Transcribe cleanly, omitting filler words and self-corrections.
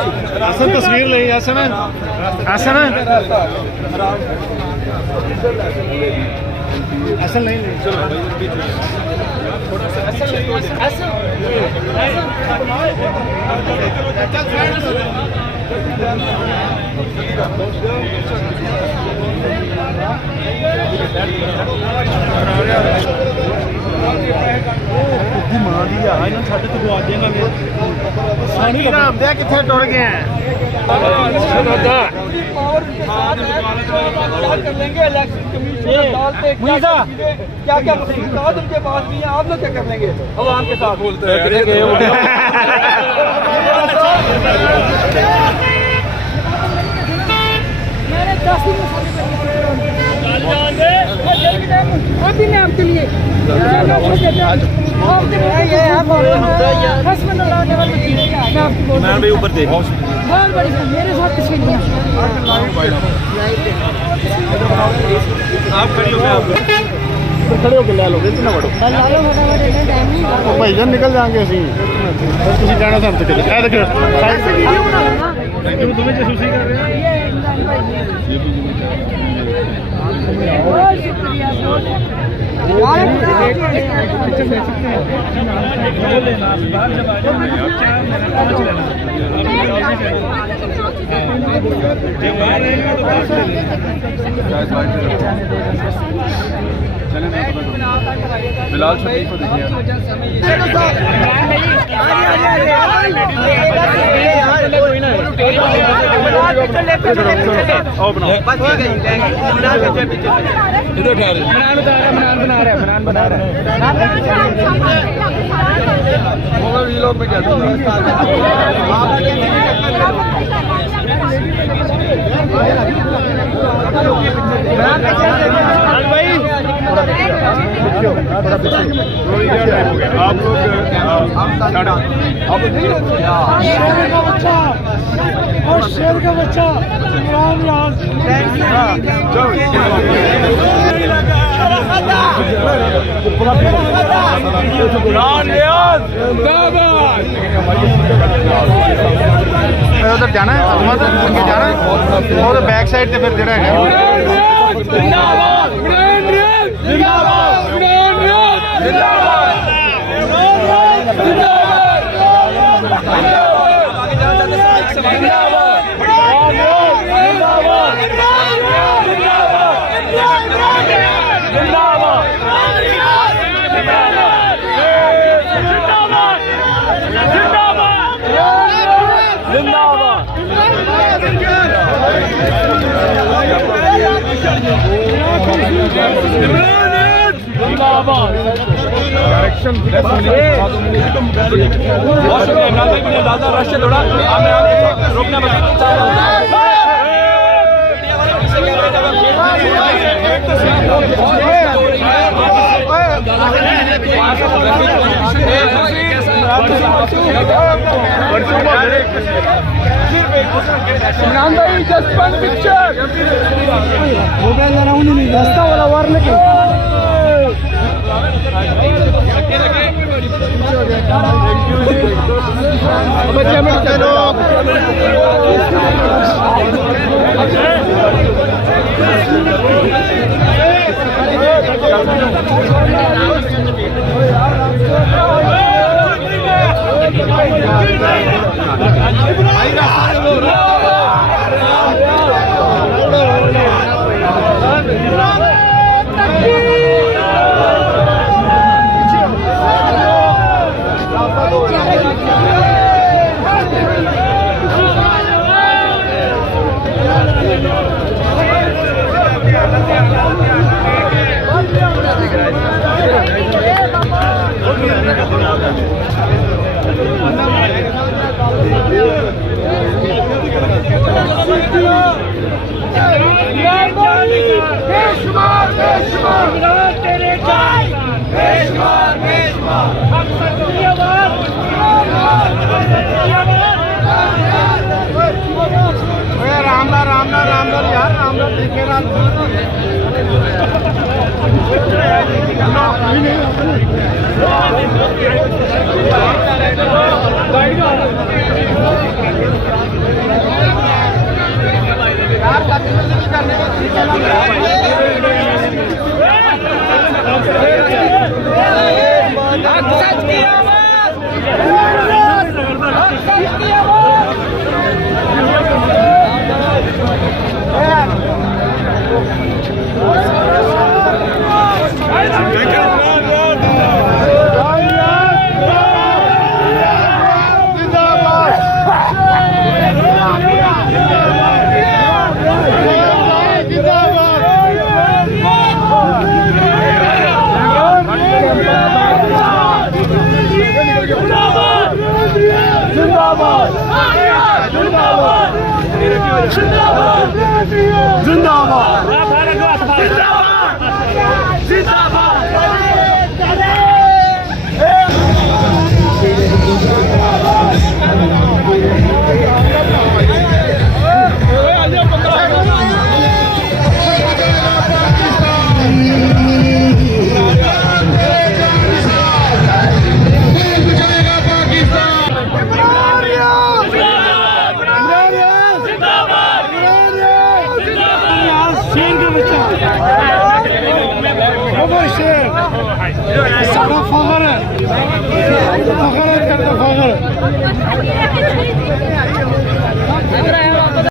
हसन तस्वीर ले हसन हसन हसन नहीं मां दी आ इन्हां छड्ड तू गवा देगा सानी राम दे किथे टुर गए हैं कर लेंगे इलेक्शन कमीशन क्या क्या मसला उनके पास भी है आप लोग क्या कर लेंगे अवाम के साथ बोलते हैं अभी मैं आपके लिए ऊपर देख बहुत बड़ी मेरे साथ तस्वीरें आप खड़ी हो खड़े होके ले लो इतना बड़ो भाई जान निकल जाएंगे ਅਸੀਂ ਤੁਸੀਂ ਜਾਣਾ ਸਾਨੂੰ ਤੇ ਇਹ ਦੇਖੋ ਸਾਈਡ ਤੇ ਵੀਡੀਓ ਬਣਾ ਲੈਣਾ ਤੁਹਾਨੂੰ ਦੋਵੇਂ ਜਸੂਸੀ ਕਰ ਰਹੇ ਆ बहुत शुक्रिया बिलाल शरीफ को देखिए आप लोग और शेर का बच्चा इमरान उधर जाना है जाना है और बैक साइड से फिर जरा है डायरेक्शन थोड़ा रोकना इमरान भाई जस्ट वन पिक्चर हो गया जरा उन्हें रास्ता वाला वार लेके रामलाल यार रामलाल देखे राम सच की आवाज, सच की आवाज। सारा फखर है, फखर करता फखर।